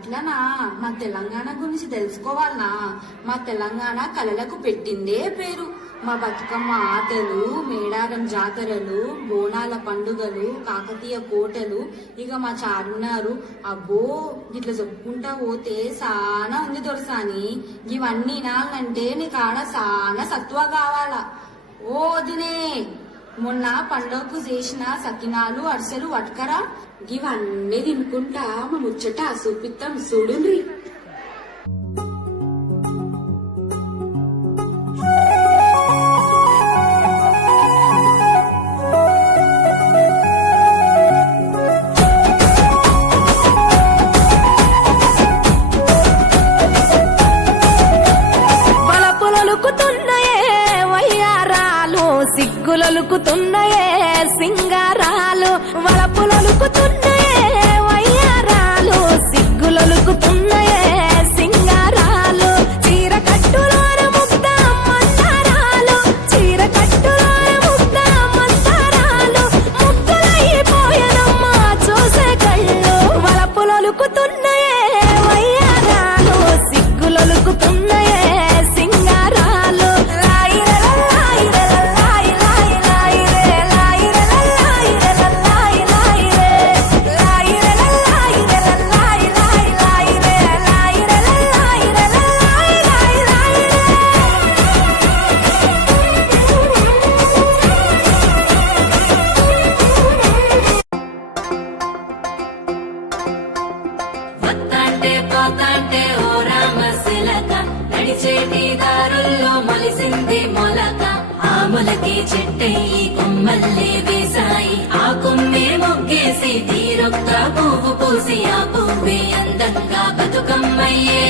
అట్లనా? మా తెలంగాణ గురించి తెలుసుకోవాలనా? మా తెలంగాణ కళలకు పెట్టిందే పేరు. మా బతుకమ్మ ఆటలు, మేడారం జాతరలు, బోనాల పండుగలు, కాకతీయ కోటలు, ఇక మా చార్మినారు. అబ్బో, ఇట్లా చెప్పుకుంటా పోతే సానా ఉంది దొరసాని. ఇవన్నీ నాలంటే నీకాడ సానా సత్వ కావాలా. ఓ వదినే, మొన్న పండుగకు చేసిన సకినాలు, అరిసెలు పట్టుకరా. ఇవన్నీ తినుకుంటా మా ముచ్చట చూపిస్తాం చూడుండ్రి. సిగ్గులొలుకుతున్నాయే సింగారాలు, వలపులొలుకుతున్నాయే వయ్యారాలు, సిగ్గులొలుకుతున్నాయే సింగారాలు. చీర కట్టులోన ముద్ద మందారాలు, చీర కట్టులోన ముద్ద మందారాలు, ముగ్గులైపోయానమ్మా చూసే కళ్ళు. వలపులొలుకుతున్నాయే వయ్యారాలు, సిగ్గులొలుకుతున్నాయే సింగారాలు. పోతాంటే ఓ రామశిలక, నడిచేటి దారుల్లో మొలిసింది మొలక. ఆ మొలకే చెట్టయి కొమ్మల్లే వేసాయి, ఆ కొమ్మే మొగ్గేసి తీరొక్క పువ్వు పూసి, ఆ పువ్వే అందంగా బతుకమ్మయ్యే.